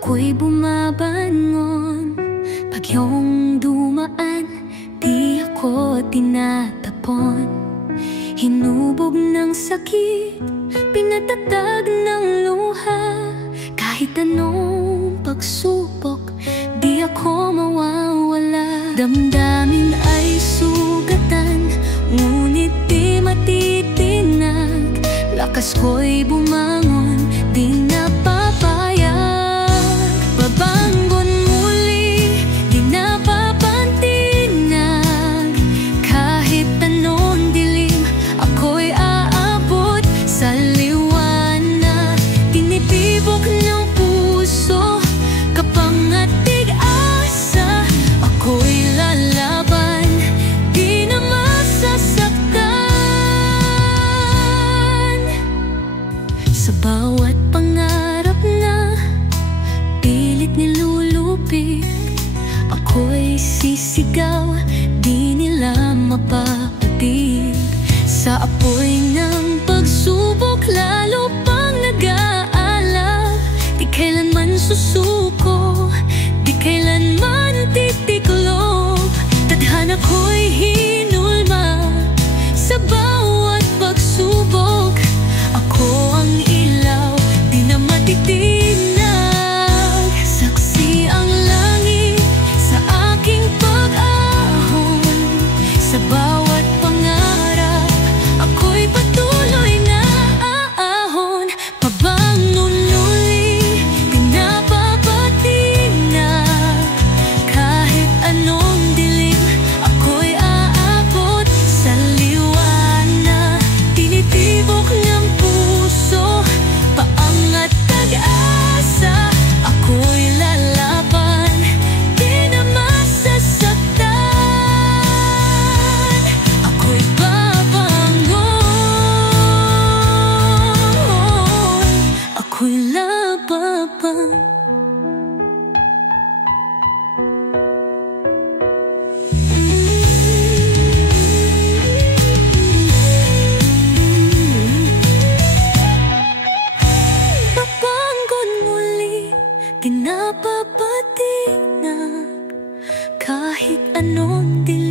Ako'y bumabangon, bagyong dumaan, di ako tinatapon. Hinubog ng sakit, pinatatag ng luha. Kahit anong pagsubok, di ako mawawala. Damdamin ay sugatan, ngunit di matitinag. Lakas ko'y bumangon, di napapayag. Babangon muli, di napapantinag. Kahit anong dilim, ako'y aabot sa liwanag. Tinitibok ng puso, kapangatig asa. Ako'y lalaban, di na masasaktan. Sa bawat pangarap na pilit nilulupit, ako'y sisigaw, di nila mapapatig. Sa apoy ng pagsubok, lalo pang nag-aalab. Di kailanman susuko, di kailanman titiklop. Tadhana ko'y hinulma sa bawat pagsubok. Ako ang ilaw, di na matitinag. Saksi ang langit sa aking pag-ahon. Sa bawat pangarap, ako'y patuloy na aahon. Pabangon muli, di napapatinag. Kahit anong dilim, ako'y aabot sa liwanag. Tinitibok ng puso, paangat tag-asa. Ako'y lalaban, di na masasaktan. Ako'y babangon, ako'y laban. Babangon muli, di napapatinag. Kahit anong dilim,